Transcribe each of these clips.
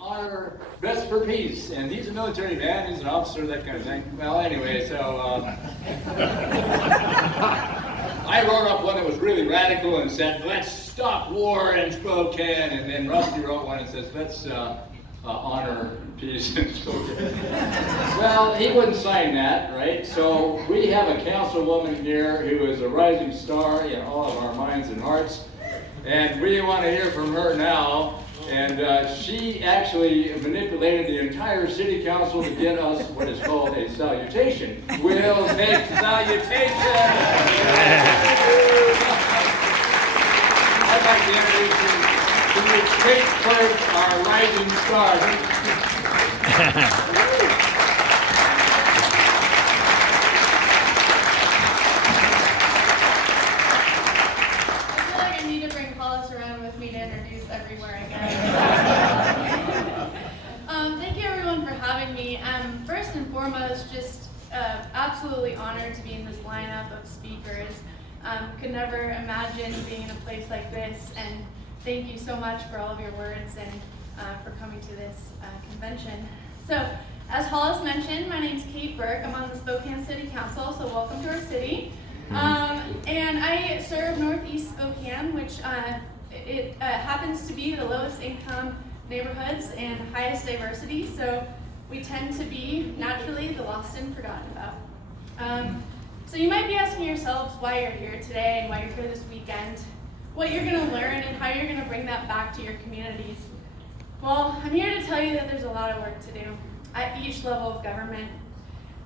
honor Vets for Peace, and he's a military man, he's an officer, that kind of thing. Well, anyway, so I wrote up one that was really radical and said, let's stop war in Spokane, and then Rusty wrote one that says, let's honor peace in Spokane. Well, he wouldn't sign that, right? So we have a councilwoman here who is a rising star in all of our minds and hearts, and we want to hear from her now. And she actually manipulated the entire city council to get us what is called a salutation. We'll take salutation! I'd like to introduce you to Kate First, our rising star. Everywhere again. Thank you everyone for having me. First and foremost, just absolutely honored to be in this lineup of speakers. Could never imagine being in a place like this, and thank you so much for all of your words and for coming to this convention. So, as Hollis mentioned, my name's Kate Burke. I'm on the Spokane City Council, so welcome to our city. And I serve Northeast Spokane, which it happens to be the lowest income neighborhoods and highest diversity, so we tend to be naturally the lost and forgotten about. So you might be asking yourselves why you're here today and why you're here this weekend, what you're going to learn and how you're going to bring that back to your communities. Well, I'm here to tell you that there's a lot of work to do at each level of government.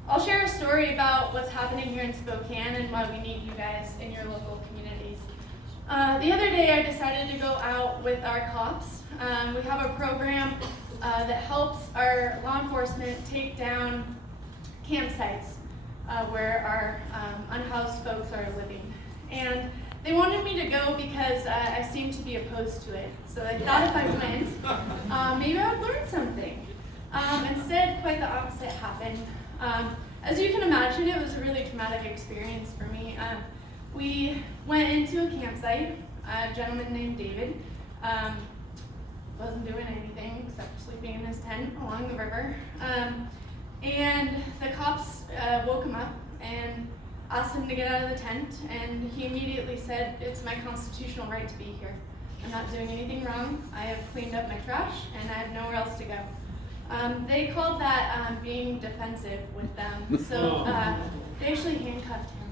I'll share a story about what's happening here in Spokane and why we need you guys in your local communities. The other day I decided to go out with our cops. We have a program that helps our law enforcement take down campsites where our unhoused folks are living. And they wanted me to go because I seem to be opposed to it. So I thought if I went, maybe I would learn something. Instead, quite the opposite happened. As you can imagine, it was a really traumatic experience for me. We went into a campsite. A gentleman named David wasn't doing anything except sleeping in his tent along the river. And the cops woke him up and asked him to get out of the tent, and he immediately said, "It's my constitutional right to be here. I'm not doing anything wrong. I have cleaned up my trash and I have nowhere else to go." They called that being defensive with them, so they actually handcuffed him.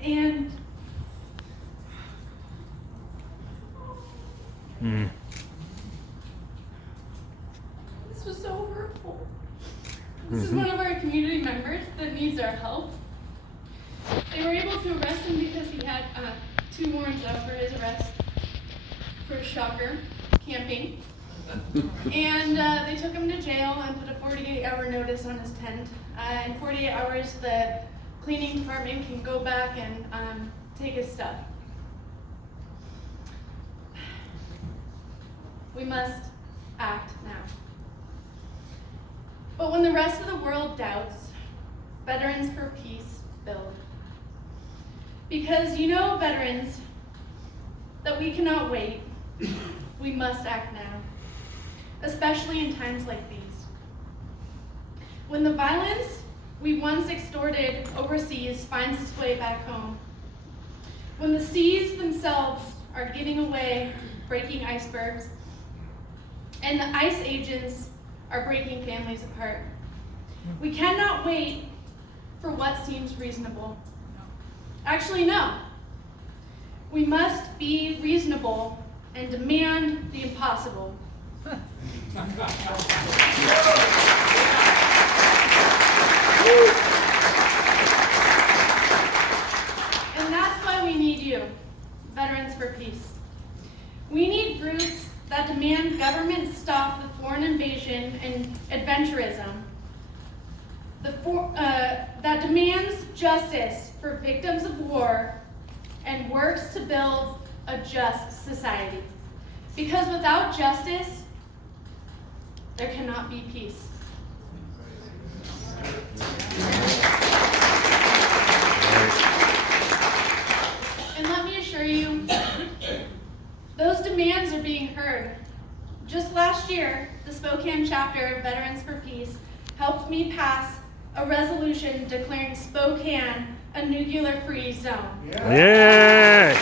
And this was so hurtful. This is one of our community members that needs our help. They were able to arrest him because he had 2 warrants out for his arrest for shocker, camping. And they took him to jail and put a 48-hour notice on his tent. In 48 hours, the cleaning department can go back and take his stuff. We must act now. But when the rest of the world doubts, Veterans for Peace build. Because you know, veterans, that we cannot wait. We must act now, especially in times like these. When the violence we once extorted overseas finds its way back home, when the seas themselves are giving away, breaking icebergs, and the ice agents are breaking families apart, we cannot wait for what seems reasonable. Actually, no. We must be reasonable and demand the impossible. And that's why we need you, Veterans for Peace. We need groups that demand government stop the foreign invasion and adventurism, that demands justice for victims of war and works to build a just society. Because without justice, there cannot be peace. And let me assure you, Those demands are being heard. Just last year, the Spokane chapter of Veterans for Peace helped me pass a resolution declaring Spokane a nuclear-free zone. Yeah.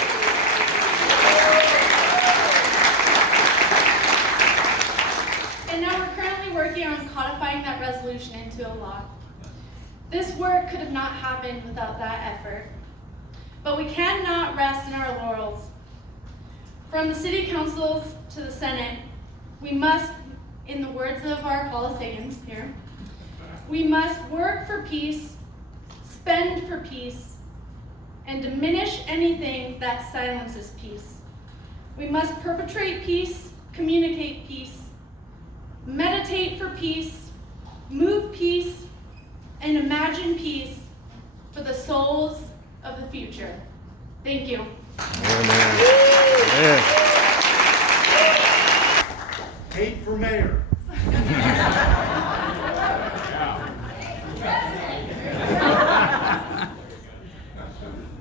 And now we're currently working on codifying that resolution into a law. This work could have not happened without that effort. But we cannot rest in our laurels. From the city councils to the Senate, we must, in the words of our Paulistans here, we must work for peace, spend for peace, and diminish anything that silences peace. We must perpetrate peace, communicate peace, meditate for peace, move peace, and imagine peace for the souls of the future. Thank you. Amen. Yeah. Kate for mayor.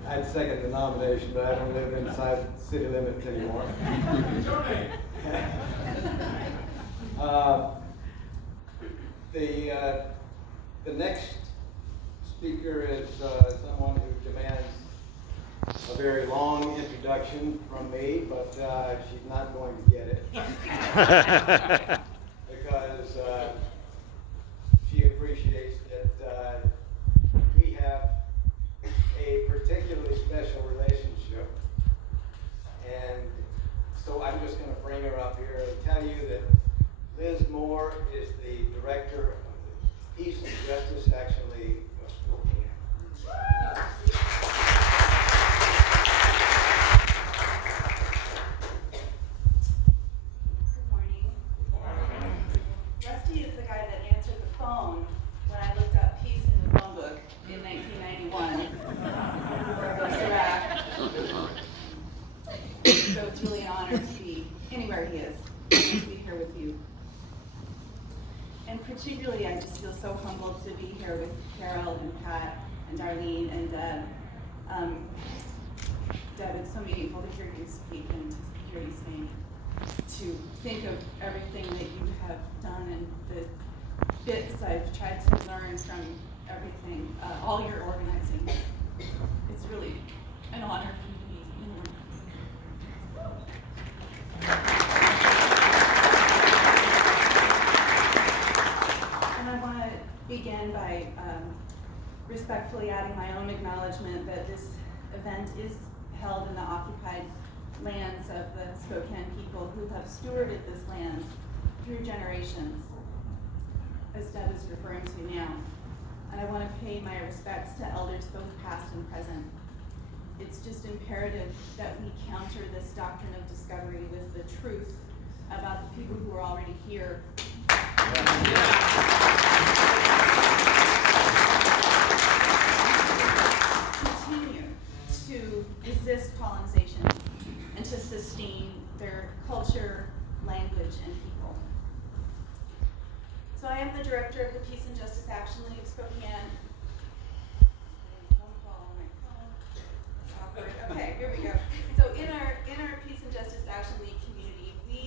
I'd second the nomination, but I don't live inside city limits anymore. The next speaker is someone who demands a very long introduction from me, but she's not going to get it. Because she appreciates that we have a particularly special relationship. And so I'm just going to bring her up here and tell you that Liz Moore is the director of the Peace and Justice Action League of Spokane. Good morning. Rusty is the guy that answered the phone when I looked up peace in the phone book in 1991 before I goes to Iraq. So it's really an honor to be anywhere he is, to be here with you. And particularly, I just feel so humbled to be here with Carol and Pat and Darlene and Deb. Deb, it's so meaningful to hear you speak and to hear you sing. To think of everything that you have done and the bits I've tried to learn from everything, all your organizing. It's really an honor for me to be in one. And I want to begin by respectfully adding my own acknowledgement that this event is held in the occupied lands of the Spokane people who have stewarded this land through generations, as Deb is referring to now. And I want to pay my respects to elders both past and present. It's just imperative that we counter this doctrine of discovery with the truth about the people who are already here. Continue to resist colonization and to sustain their culture, language, and people. So I am the director of the Peace and Justice Action League of Spokane. Phone call on my phone. Awkward. Okay, here we go. So in our Peace and Justice Action League community, we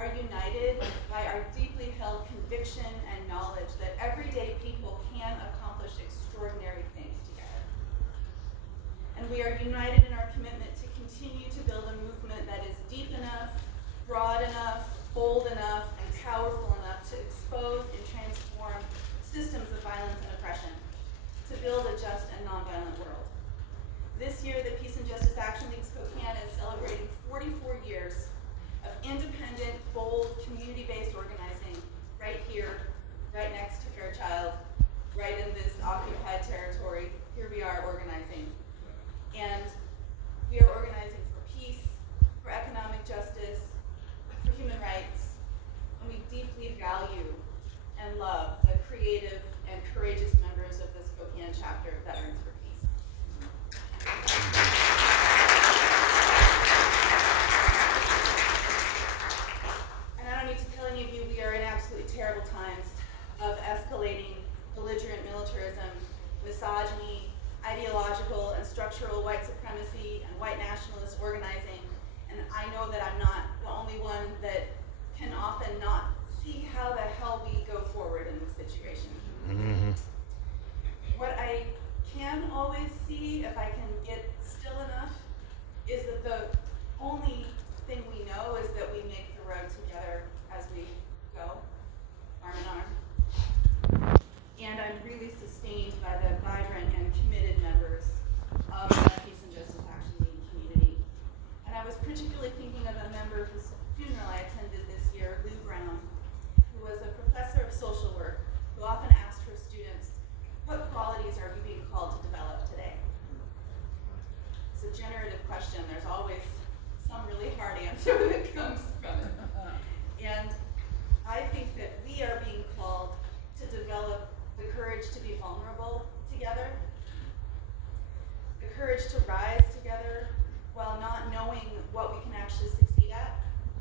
are united by our deeply held conviction and knowledge that everyday people can accomplish extraordinary things together. And we are united in our commitment to continue to build a movement that is deep enough, broad enough, bold enough, and powerful enough to expose and transform systems of violence and oppression, to build a just and nonviolent world. This year, the Peace and Justice Action League Spokane is celebrating 44 years of independent, bold, community-based organizing right here, right next to Fairchild, right in this occupied territory. Here we are organizing. And we are organizing for peace, for economic justice, for human rights, and we deeply value and love the creative and courageous members of the Spokane chapter of Veterans for Peace. And I don't need to tell any of you, we are in absolutely terrible times of escalating belligerent militarism, misogyny, ideological and structural white supremacy, and white nationalist organizing. And I know that I'm not particularly thinking of a member whose funeral I attended this year, Lou Brown, who was a professor of social work, who often asked her students, what qualities are we being called to develop today? It's a generative question. There's always some really hard answer that comes from it. And I think that we are being called to develop the courage to be vulnerable together, the courage to rise together while not knowing what we can actually succeed at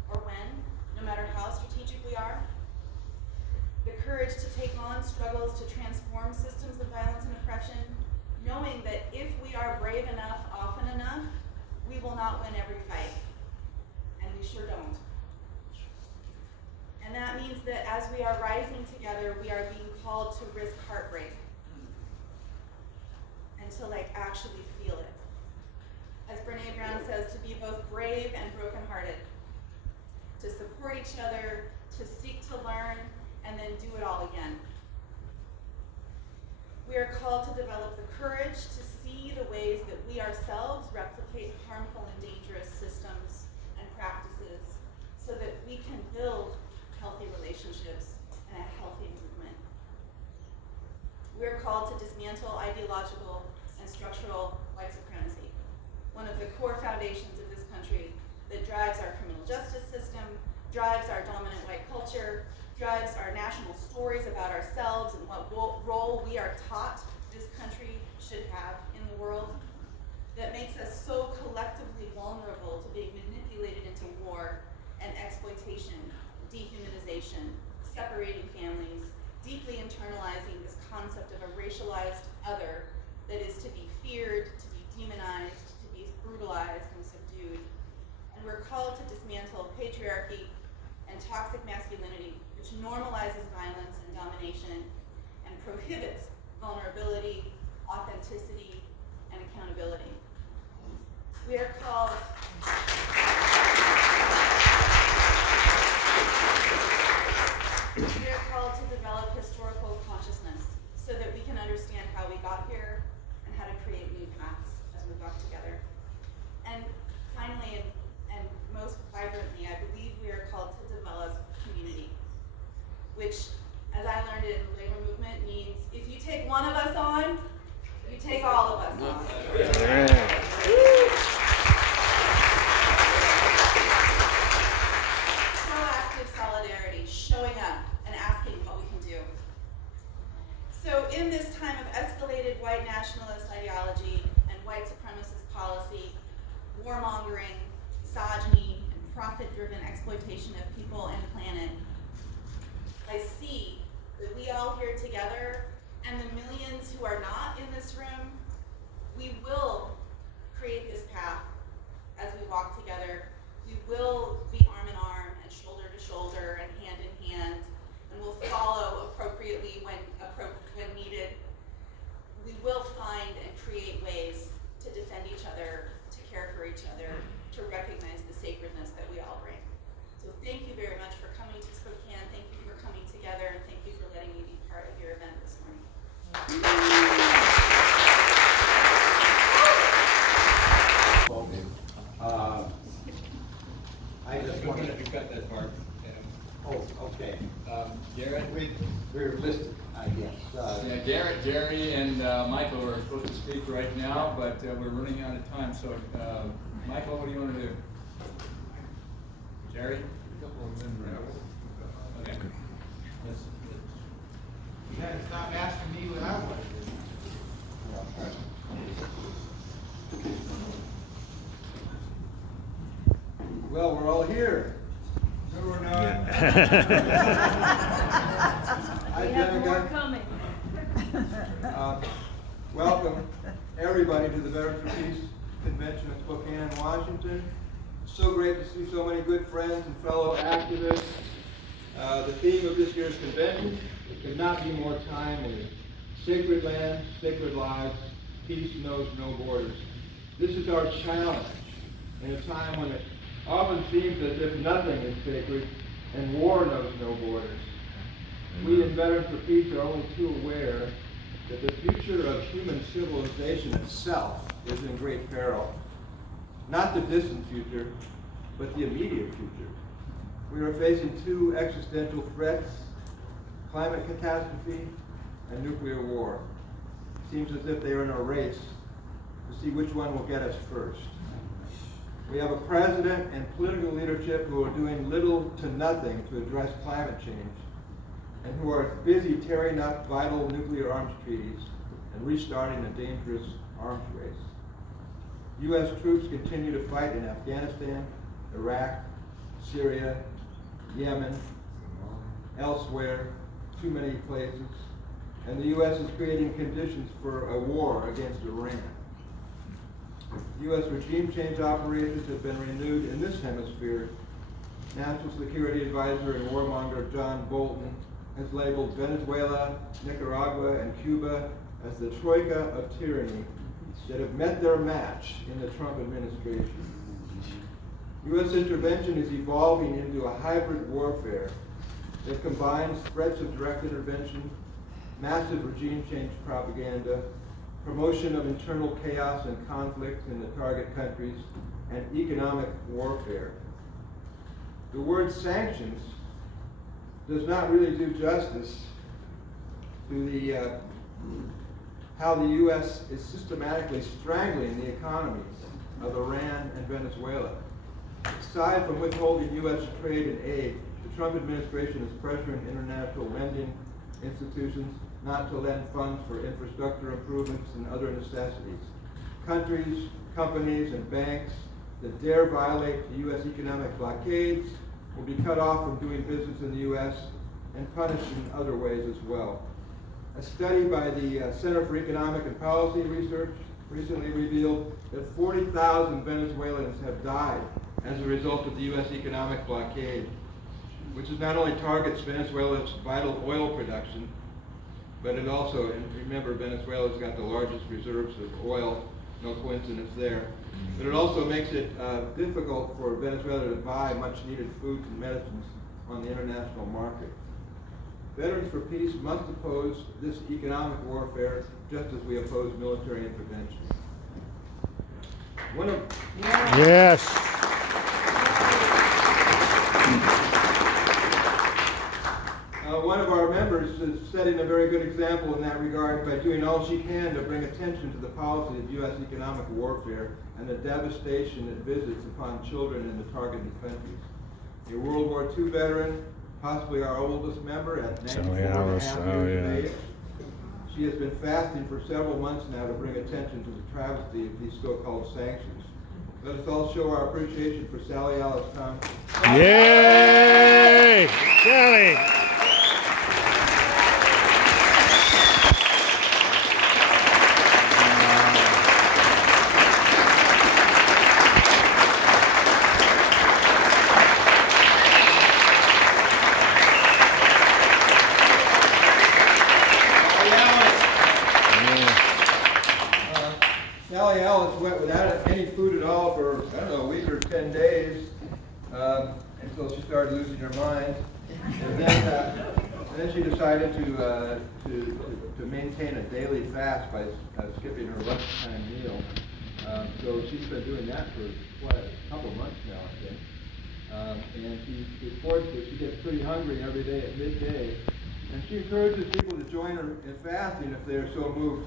or when, no matter how strategic we are, the courage to take on struggles to transform systems of violence and oppression, knowing that if we are brave enough often enough, we will not win every fight. And we sure don't. And that means that as we are rising together, we are being called to risk heartbreak and to actually feel it. As Brene Brown says, to be both brave and brokenhearted, to support each other, to seek to learn, and then do it all again. We are called to develop the courage to see the ways that we ourselves replicate harmful and dangerous systems and practices so that we can build healthy relationships and a healthy movement. We are called to dismantle ideological and structural white supremacy, one of the core foundations of this country that drives our criminal justice system, drives our dominant white culture, drives our national stories about ourselves and what role we are taught this country should have in the world, that makes us so collectively vulnerable to being manipulated into war and exploitation, dehumanization, separating families, deeply internalizing this concept of a racialized other that is to be feared, to be demonized, to be brutalized and subdued. And we're called to dismantle patriarchy and toxic masculinity, which normalizes violence and domination and prohibits vulnerability, authenticity, and accountability. We are called to develop historical consciousness so that we can understand how we got here and how to create new paths as we walk together. And finally, and most vibrantly, I believe we are called to develop community, which, as I learned in the labor movement, means if you take one of us on, you take all of us on. Proactive solidarity, showing up and asking what we can do. So in this time of escalated white nationalist ideology and white supremacist policy, warmongering, misogyny, and profit-driven exploitation of people and planet, I see that we all here together, and the millions who are not in this room, we will create this path as we walk together. We will be arm in arm and shoulder to shoulder and hand in hand, and we'll follow appropriately when needed. We will find and create ways to defend each other, to care for each other, to recognize the sacredness that we all bring. So thank you very much for coming to Spokane. Thank you for coming together, and thank you for letting me be part of your event this morning. I just wanted to cut that part. Oh, okay. Garrett? We're listed, I guess. Yeah, Garrett, Jerry, and Michael are supposed to speak right now, but we're running out of time. So, Michael, what do you want to do? Jerry? Okay. You had to stop asking me what I wanted to do. Well, we're all here. No, we're not. Hi, We have more Jennifer. coming. Welcome, everybody, to the Veterans for Peace Convention in Spokane, Washington. So great to see so many good friends and fellow activists. The theme of this year's convention could not be more timely. Sacred land, sacred lives, peace knows no borders. This is our challenge in a time when it often seems as if nothing is sacred and war knows no borders. We in Veterans for Peace are only too aware that the future of human civilization itself is in great peril. Not the distant future, but the immediate future. We are facing two existential threats: climate catastrophe and nuclear war. It seems as if they are in a race to see which one will get us first. We have a president and political leadership who are doing little to nothing to address climate change, and who are busy tearing up vital nuclear arms treaties and restarting a dangerous arms race. U.S. troops continue to fight in Afghanistan, Iraq, Syria, Yemen, elsewhere, too many places, and the U.S. is creating conditions for a war against Iran. U.S. regime change operations have been renewed in this hemisphere. National Security Advisor and warmonger John Bolton has labeled Venezuela, Nicaragua, and Cuba as the troika of tyranny that have met their match in the Trump administration. U.S. intervention is evolving into a hybrid warfare that combines threats of direct intervention, massive regime change propaganda, promotion of internal chaos and conflict in the target countries, and economic warfare. The word sanctions does not really do justice to how the U.S. is systematically strangling the economies of Iran and Venezuela. Aside from withholding U.S. trade and aid, the Trump administration is pressuring international lending institutions not to lend funds for infrastructure improvements and other necessities. Countries, companies, and banks that dare violate the U.S. economic blockades will be cut off from doing business in the U.S. and punished in other ways as well. A study by the Center for Economic and Policy Research recently revealed that 40,000 Venezuelans have died as a result of the U.S. economic blockade, which is not only targets Venezuela's vital oil production, but it also, and remember, Venezuela's got the largest reserves of oil, no coincidence there, but it also makes it difficult for Venezuela to buy much needed foods and medicines on the international market. Veterans for Peace must oppose this economic warfare just as we oppose military intervention. Yes. One of our members is setting a very good example in that regard by doing all she can to bring attention to the policy of U.S. economic warfare and the devastation it visits upon children in the targeted countries. A World War II veteran, possibly our oldest member at 94 and a half years of age. She has been fasting for several months now to bring attention to the travesty of these so-called sanctions. Let us all show our appreciation for Sally Alice Thompson. Yay! Sally! Sally Alice went without any food at all for, I don't know, a week or 10 days until she started losing her mind. And then she decided to maintain a daily fast by skipping her lunchtime meal. So she's been doing that for a couple months now, I think. And she reports that she gets pretty hungry every day at midday. And she encourages people to join her in fasting if they are so moved.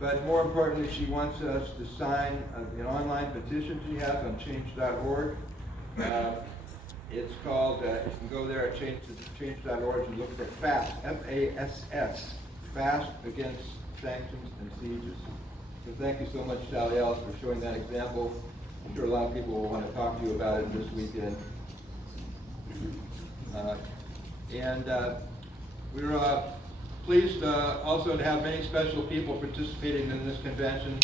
But more importantly, she wants us to sign an online petition she has on change.org. It's called, you can go there at change.org and look for FAST, F-A-S-S, Fast Against Sanctions and Sieges. So thank you so much, Sally Alice, for showing that example. I'm sure a lot of people will want to talk to you about it this weekend. We're pleased also to have many special people participating in this convention.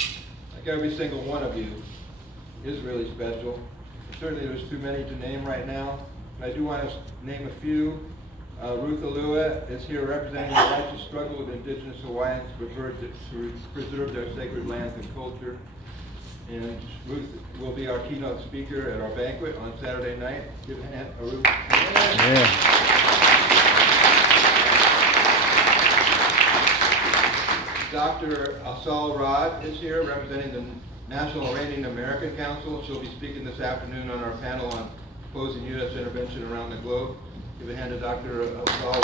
Like every single one of you is really special. Certainly there's too many to name right now, but I do want to name a few. Ruth Alua is here representing the righteous struggle of Indigenous Hawaiians to preserve their sacred lands and culture. And Ruth will be our keynote speaker at our banquet on Saturday night. Give a hand, Ruth. Yeah. Dr. Asal Rod is here representing the National Iranian American Council. She'll be speaking this afternoon on our panel on opposing U.S. intervention around the globe. Give a hand to Dr. Abdal.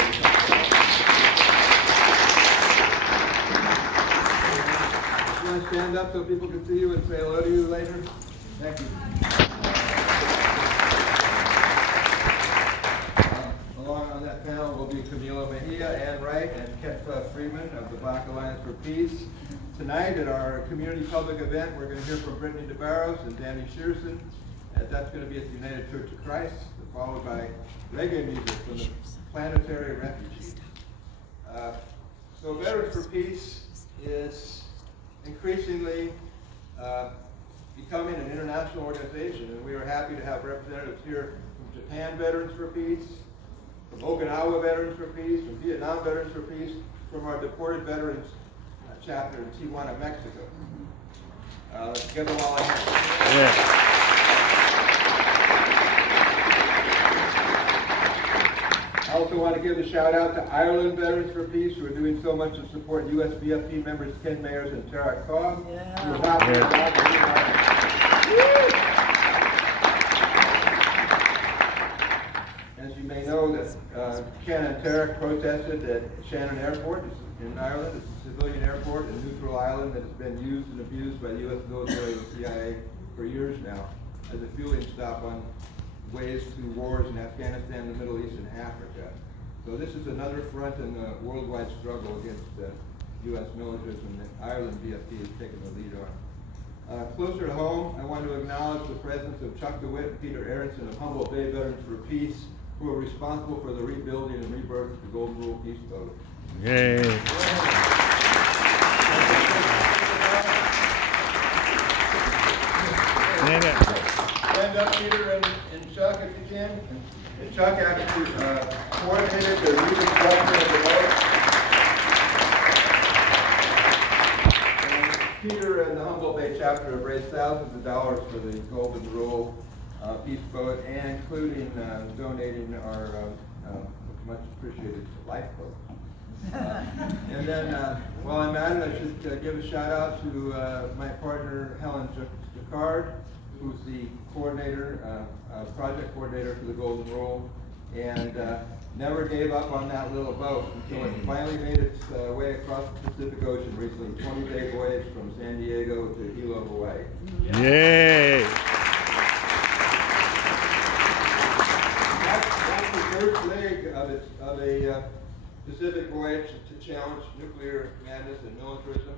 You want to stand up so people can see you and say hello to you later? Thank you. Along on that panel will be Camilo Mejia, Ann Wright, and Ketfa Freeman of the Black Alliance for Peace. Tonight at our community public event, we're going to hear from Brittany DeBarros and Danny Shearson. That's going to be at the United Church of Christ, followed by reggae music from the Planetary Refugees. So Veterans for Peace is increasingly becoming an international organization, and we are happy to have representatives here from Japan Veterans for Peace, from Okinawa Veterans for Peace, from Vietnam Veterans for Peace, from our Deported Veterans chapter in Tijuana, Mexico. Let's give them all a hand. Yeah. I also want to give a shout out to Ireland Veterans for Peace, who are doing so much to support U.S. VFP members Ken Mayers and Tarek Cobb. Who are not here. As you may know, that Ken and Tarek protested at Shannon Airport in Ireland. It's a civilian airport, a neutral island that has been used and abused by the U.S. military and CIA for years now as a fueling stop on ways to wars in Afghanistan, the Middle East, and Africa. So this is another front in the worldwide struggle against U.S. militarism that Ireland VFP has taken the lead on. Closer to home, I want to acknowledge the presence of Chuck DeWitt and Peter Aronson of Humboldt Bay Veterans for Peace, who are responsible for the rebuilding and rebirth of the Golden Rule Peace Boat. Yay. Stand up. Stand up, Peter and Chuck, if you can. And Chuck actually coordinated the reconstruction of the boat. And Peter and the Humboldt Bay chapter have raised thousands of dollars for the Golden Rule Peace Boat, and including donating our much appreciated lifeboat. And then, while I'm at it, I should give a shout out to my partner Helen Jacquard, who's the coordinator, project coordinator for the Golden Rule, and never gave up on that little boat until it finally made its way across the Pacific Ocean recently. 20-day voyage from San Diego to Hilo, Hawaii. Yay. That's the first leg of a Pacific voyage to challenge nuclear madness and militarism.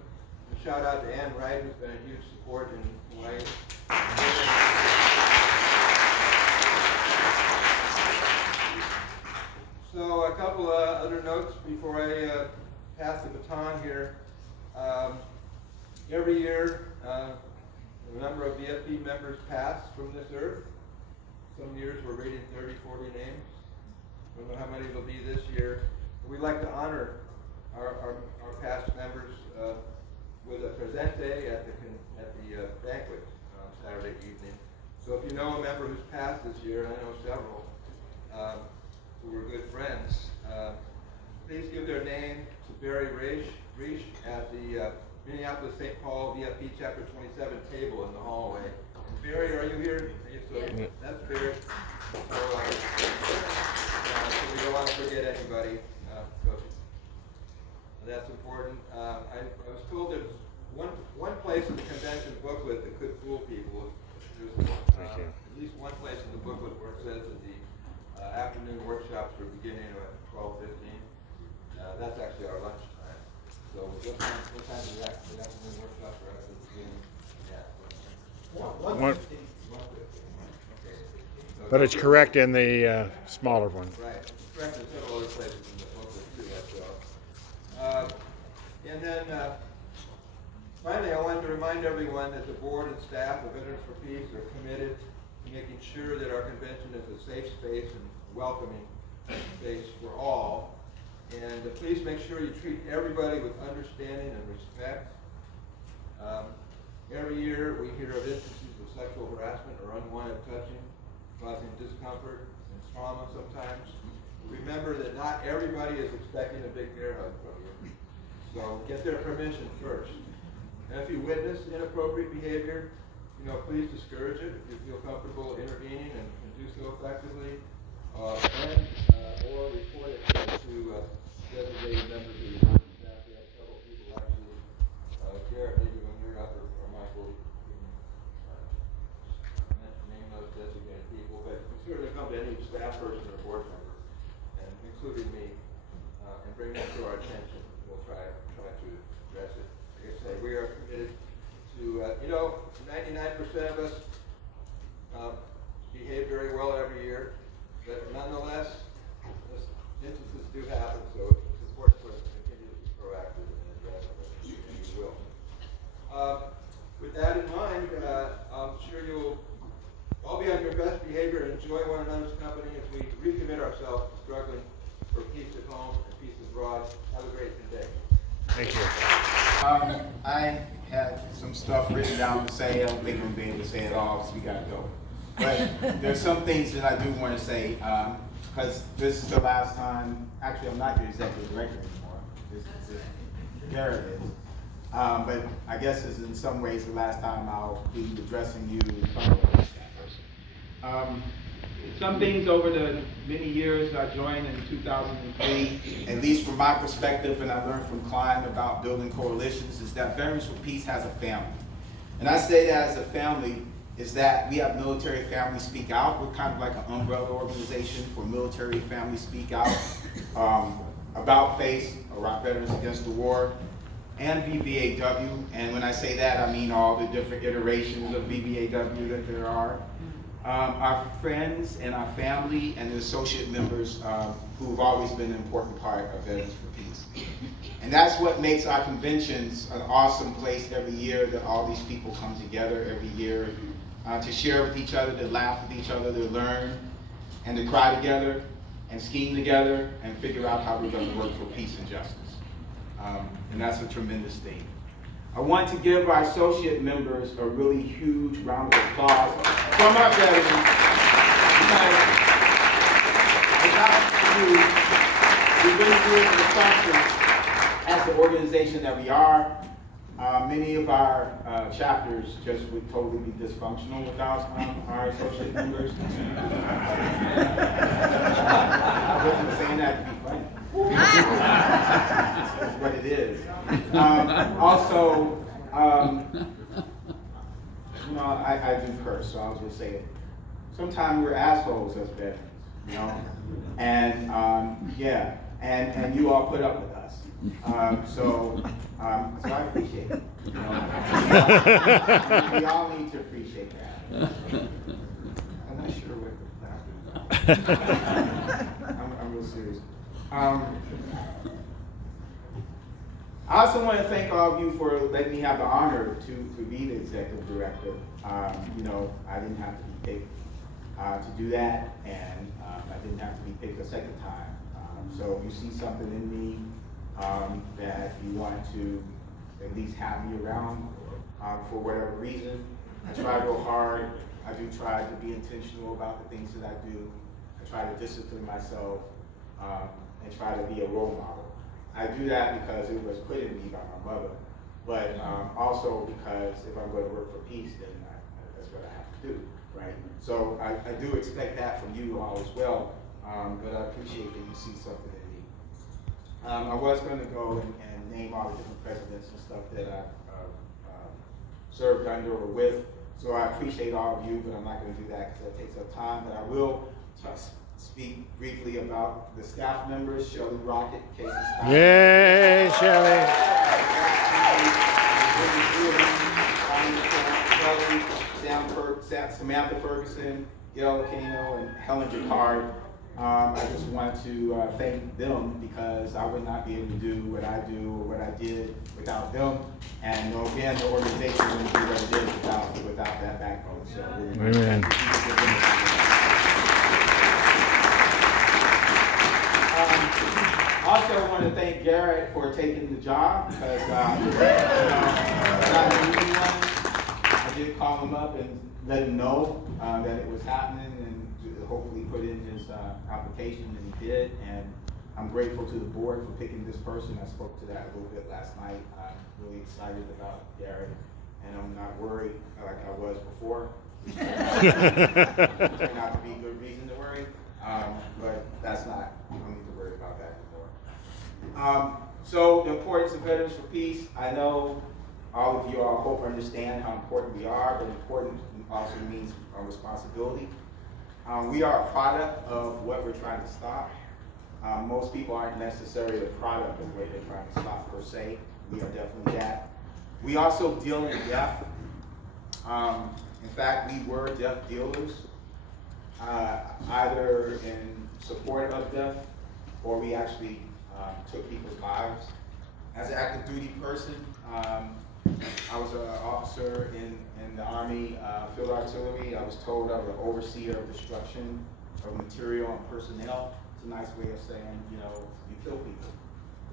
A shout out to Ann Wright, who's been a huge support in Hawaii. So a couple of other notes before I pass the baton here. Every year, a number of VFP members pass from this earth. Some years we're rating 30, 40 names. I don't know how many it'll be this year. We'd like to honor our past members with a presente at the banquet on Saturday evening. So if you know a member who's passed this year, and I know several who were good friends, please give their name to Barry Reish at the Minneapolis St. Paul VFP Chapter 27 table in the hallway. And Barry, are you here? So that's Barry. So we don't want to forget anybody. So that's important. I was told there's one place in the convention booklet that could fool people. There's at least one place in the booklet where it says that the afternoon workshops are beginning at 12:15. That's actually our lunch time. So what time is the afternoon workshops are actually beginning? Yeah. 1:15. 1:15. Okay. So But it's correct in the smaller one. right. It's correct in several other places in the booklet too. And then finally, I wanted to remind everyone that the board and staff of Veterans for Peace are committed to making sure that our convention is a safe space and welcoming space for all. And please make sure you treat everybody with understanding and respect. Every year we hear of instances of sexual harassment or unwanted touching, causing discomfort and trauma sometimes. Remember that not everybody is expecting a big bear hug from you. So get their permission first. And if you witness inappropriate behavior, please discourage it if you feel comfortable intervening and do so effectively, or report it to designated members of the board and staff. We have several people actually. Garrett, maybe when you're up, or Michael, you can name those designated people, but consider to come to any staff person or board member, and including me, and bring that to our attention. We'll try to address it. Like I say, we are committed to, 99% of us behave very well every year, but nonetheless, instances do happen, so it's important for us to continue to be proactive and address them, and we will. With that in mind, I'm sure you'll all be on your best behavior and enjoy one another's company as we recommit ourselves to struggling for peace at home and peace abroad. Have a great day. Thank you. I had some stuff written down to say. I don't think I'm going to be able to say it all because we got to go. But there's some things that I do want to say because this is the last time. Actually, I'm not your executive director anymore. This Garrett is. But I guess it's in some ways the last time I'll be addressing you in front of that person. Some things over the many years I joined in 2003, at least from my perspective, and I learned from Klein about building coalitions, is that Veterans for Peace has a family. And I say that as a family is that we have military families speak out. We're kind of like an umbrella organization for military families speak out about FACE, Iraq Veterans Against the War, and VVAW. And when I say that, I mean all the different iterations of VVAW that there are. Our friends and our family and the associate members who've always been an important part of Veterans for Peace. And that's what makes our conventions an awesome place every year, that all these people come together every year to share with each other, to laugh with each other, to learn, and to cry together, and scheme together, and figure out how we're going to work for peace and justice. And that's a tremendous thing. I want to give our associate members a really huge round of applause from our veterans, because without you, we wouldn't be able to function as the organization that we are. Many of our chapters just would totally be dysfunctional without our associate members. I wasn't saying that to be funny. That's what it is. Also, I do curse, so I'll just say it. Sometimes we're assholes as veterans, and and you all put up with us. So I appreciate it. We all need to appreciate that. I'm not sure what the I'm real serious. I also want to thank all of you for letting me have the honor to be the executive director. I didn't have to be picked to do that, and I didn't have to be picked a second time. So if you see something in me that you want to at least have me around for whatever reason, I try real hard. I do try to be intentional about the things that I do. I try to discipline myself and try to be a role model. I do that because it was put in me by my mother, but also because if I'm going to work for peace, then that's what I have to do, right? So I do expect that from you all as well, but I appreciate that you see something in me. I was going to go and name all the different presidents and stuff that I've served under or with, so I appreciate all of you, but I'm not going to do that because that takes up time, but I will speak briefly about the staff members, Shelley Rocket, Casey Stein. Yay, Shelley. Samantha Ferguson, Gail Kano, and Helen Jacquard. I just want to thank them because I would not be able to do what I do or what I did without them. And again, the organization wouldn't do what it did without that backbone. So really Amen. Also, I want to thank Garrett for taking the job because I did call him up and let him know that it was happening and to hopefully put in his application, and he did. And I'm grateful to the board for picking this person. I spoke to that a little bit last night. I'm really excited about Garrett, and I'm not worried like I was before. It turned out to be a good reason to worry, but that's not, I don't need to worry about that anymore. So the importance of Veterans for Peace, I know all of you all hope understand how important we are, but important also means our responsibility. We are a product of what we're trying to stop. Most people aren't necessarily the product of what they're trying to stop per se. We are definitely that. We also deal in death. In fact, we were death dealers, either in support of death or we actually took people's lives. As an active duty person, I was an officer in the Army Field Artillery. I was told I was an overseer of destruction of material and personnel. It's a nice way of saying, you know, you kill people.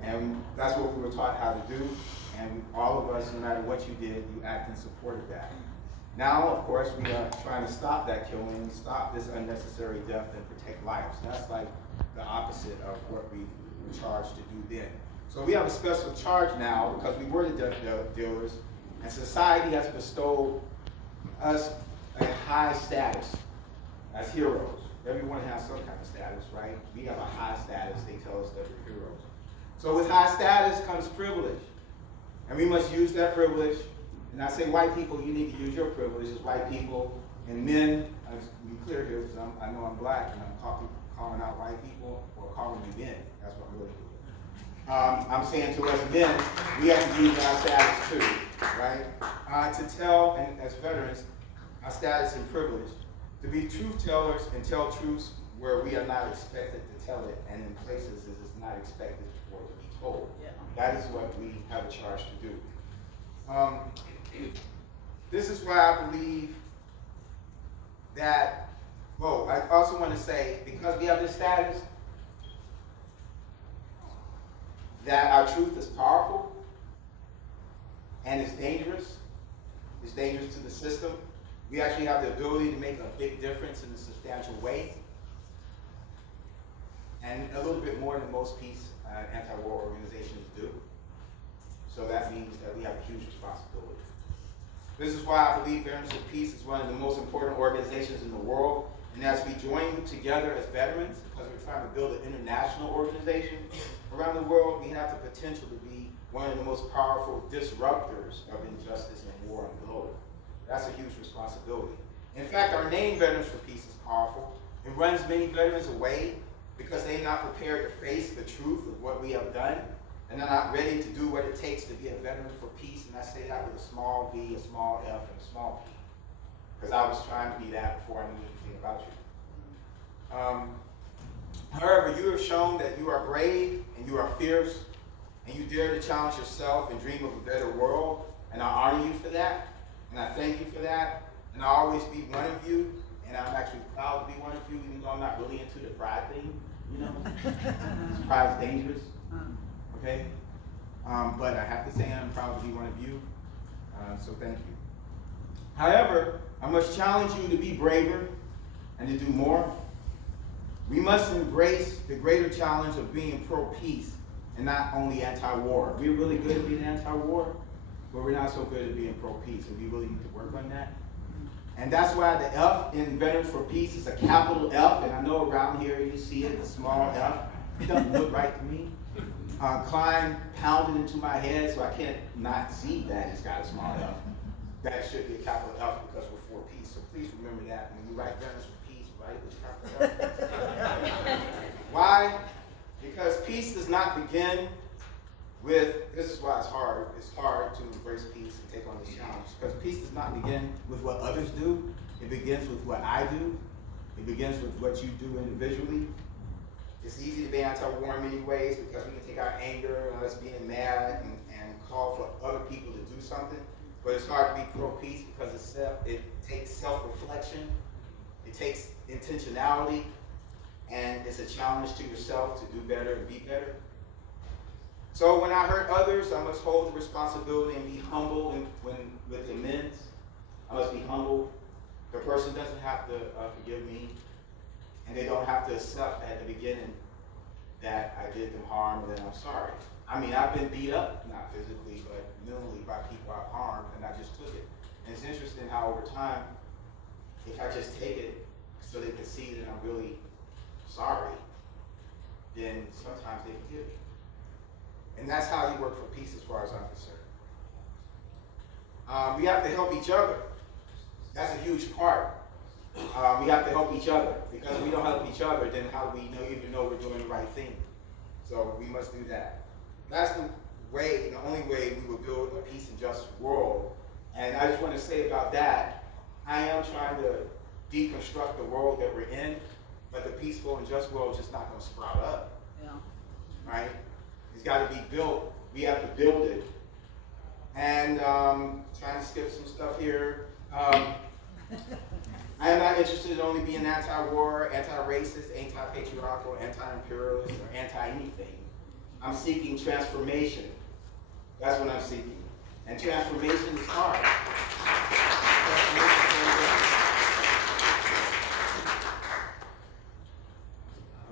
And that's what we were taught how to do. And all of us, no matter what you did, you act in support of that. Now, of course, we are trying to stop that killing, stop this unnecessary death, and protect lives. That's like the opposite of what we were charged to do then. So we have a special charge now because we were the death dealers, and society has bestowed us a high status as heroes. Everyone has some kind of status, right? We have a high status. They tell us that we're heroes. So with high status comes privilege, and we must use that privilege. And I say white people, you need to use your privilege as white people, and men, to be clear here, because I know I'm black, and I'm calling out white people, or calling you men. That's what I'm really doing. I'm saying to us men, we have to use our status too, right? To tell, and as veterans, our status and privilege, to be truth tellers and tell truths where we are not expected to tell it, and in places it is not expected for it to be told. Yeah. That is what we have a charge to do. This is why I believe that, I also want to say, because we have this status, that our truth is powerful and it's dangerous. It's dangerous to the system. We actually have the ability to make a big difference in a substantial way, and a little bit more than most peace anti-war organizations do. So that means that we have a huge responsibility. This is why I believe Veterans for Peace is one of the most important organizations in the world. And as we join together as veterans, because we're trying to build an international organization around the world, we have the potential to be one of the most powerful disruptors of injustice and war on the globe. That's a huge responsibility. In fact, our name, Veterans for Peace, is powerful. It runs many veterans away because they're not prepared to face the truth of what we have done, and they're not ready to do what it takes to be a veteran for peace. And I say that with a small v, a small f, and a small p. Because I was trying to be that before I knew anything about you. However, you have shown that you are brave and you are fierce, and you dare to challenge yourself and dream of a better world. And I honor you for that, and I thank you for that. And I'll always be one of you, and I'm actually proud to be one of you, even though I'm not really into the pride thing, you know? Pride is dangerous. Okay? But I have to say I'm proud to be one of you, so thank you. However, I must challenge you to be braver and to do more. We must embrace the greater challenge of being pro-peace and not only anti-war. We're really good at being anti-war, but we're not so good at being pro-peace, and we really need to work on that. And that's why the F in Veterans for Peace is a capital F, and I know around here you see it, a small F. It doesn't look right to me. Klein pounded into my head, so I can't not see that it's got a small F. That should be a capital F because we're for peace. So please remember that when you write Veterans for Peace, write with capital F. Why? Because peace does not begin with, this is why it's hard to embrace peace and take on this challenge. Because peace does not begin with what others do. It begins with what I do. It begins with what you do individually. It's easy to be anti-war in many ways because we can take our anger and us being mad and call for other people to do something. But it's hard to be pro-peace because it takes self-reflection, it takes intentionality, and it's a challenge to yourself to do better and be better. So when I hurt others, I must hold the responsibility and be humble with amends. I must be humble. The person doesn't have to forgive me, and they don't have to accept at the beginning that I did them harm, and then I'm sorry. I mean, I've been beat up, not physically, but mentally by people I've harmed, and I just took it. And it's interesting how over time, if I just take it so they can see that I'm really sorry, then sometimes they forgive me. And that's how you work for peace as far as I'm concerned. We have to help each other. That's a huge part. We have to help each other, because if we don't help each other, then how do we even know we're doing the right thing? So we must do that. That's the only way we will build a peace and just world. And I just want to say about that, I am trying to deconstruct the world that we're in, but the peaceful and just world is just not going to sprout up. Yeah. Right? It's got to be built. We have to build it. And trying to skip some stuff here. I am not interested in only being anti-war, anti-racist, anti-patriarchal, anti-imperialist, or anti-anything. I'm seeking transformation. That's what I'm seeking. And transformation is hard.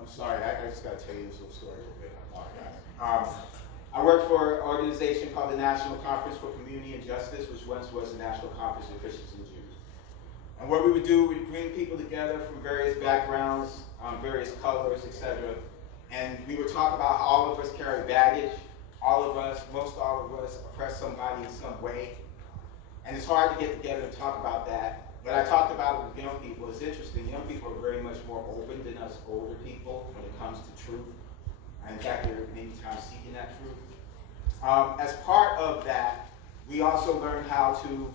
I'm sorry, I just got to tell you this little story a little bit. I apologize. I work for an organization called the National Conference for Community and Justice, which once was the National Conference of Christians and Jews. And what we would do, we'd bring people together from various backgrounds, various colors, etc. And we would talk about how all of us carry baggage. All of us, most all of us, oppress somebody in some way. And it's hard to get together and talk about that. But I talked about it with young people. It's interesting. Young people are very much more open than us older people when it comes to truth. In fact, they're many times seeking that truth. As part of that, we also learn how to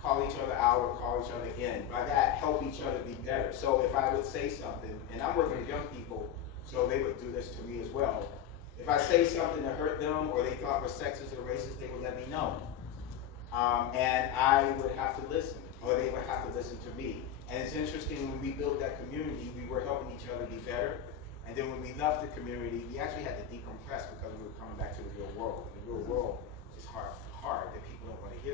call each other out or call each other in. By that, help each other be better. So if I would say something, and I'm working with young people, so they would do this to me as well. If I say something that hurt them or they thought was sexist or racist, they would let me know. And I would have to listen, or they would have to listen to me. And it's interesting, when we built that community, we were helping each other be better. And then when we left the community, we actually had to decompress because we were coming back to the real world. And the real world is hard that people don't want to hear